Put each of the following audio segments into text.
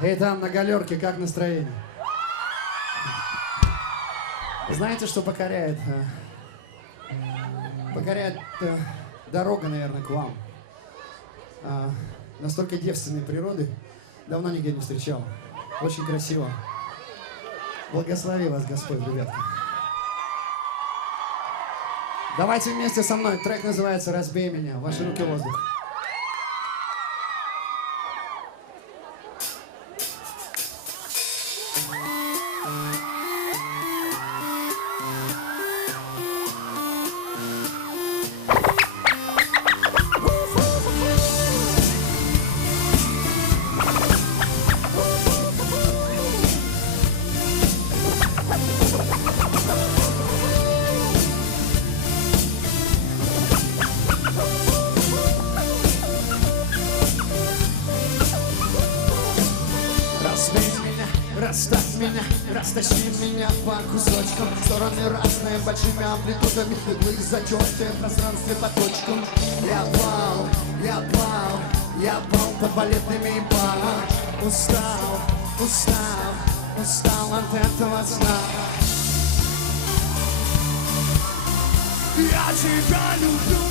Эй, там на галерке, как настроение? Знаете, что покоряет? Покоряет дорога, наверное, к вам. Настолько девственной природы давно нигде не встречал. Очень красиво. Благослови вас, Господь, ребятки. Давайте вместе со мной. Трек называется «Разбей меня». Ваши руки в воздух. Расставь меня, растащи меня по кусочкам. Стороны разные, большими амплитудами. Иглы затертые в пространстве по точкам. Я пал под балетными парами. Устал от этого сна. Я тебя люблю.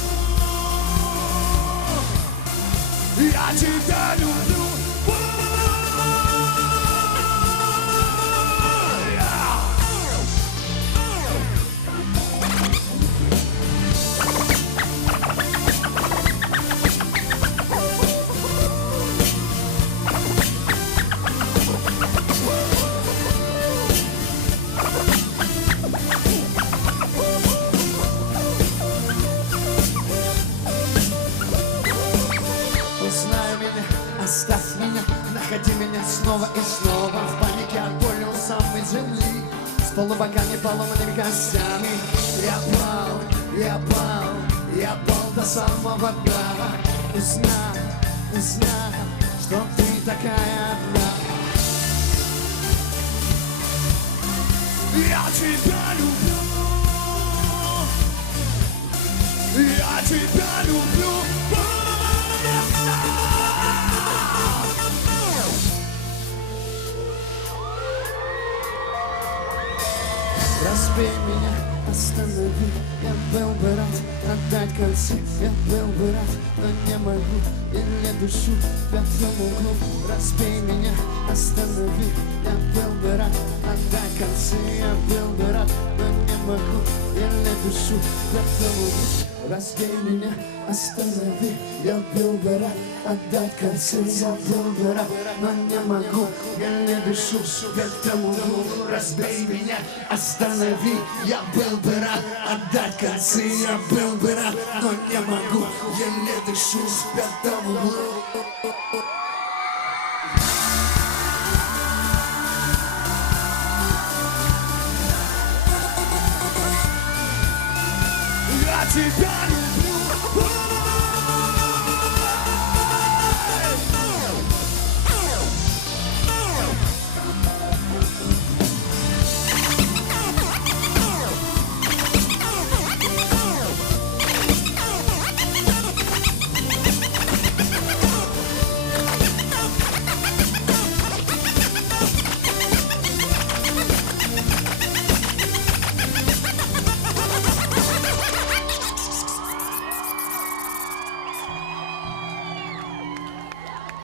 Я тебя люблю. Оставь меня, находи меня снова и снова. В панике от боли у самой земли, с полубоками, поломанными костями. Я пал до самого дна. Узнал, что ты такая одна. Я тебя люблю. Я тебя люблю. Разбей меня, останови. Я был бы рад отдать кольцо. Я был бы рад, но не могу. Или душу в пятом углу. Разбей меня, останови. Я был бы рад отдать кольцо. Я был бы рад, но не могу. Или душу в пятом углу. Разбей меня, останови. Я был бы рад отдать кольцо. Я был бы рад, но не могу. Я не дышу в этом углу. Разбей меня, останови. Я был бы рад отдать кольцо. Я был бы рад, но не могу. Я не дышу в этом углу.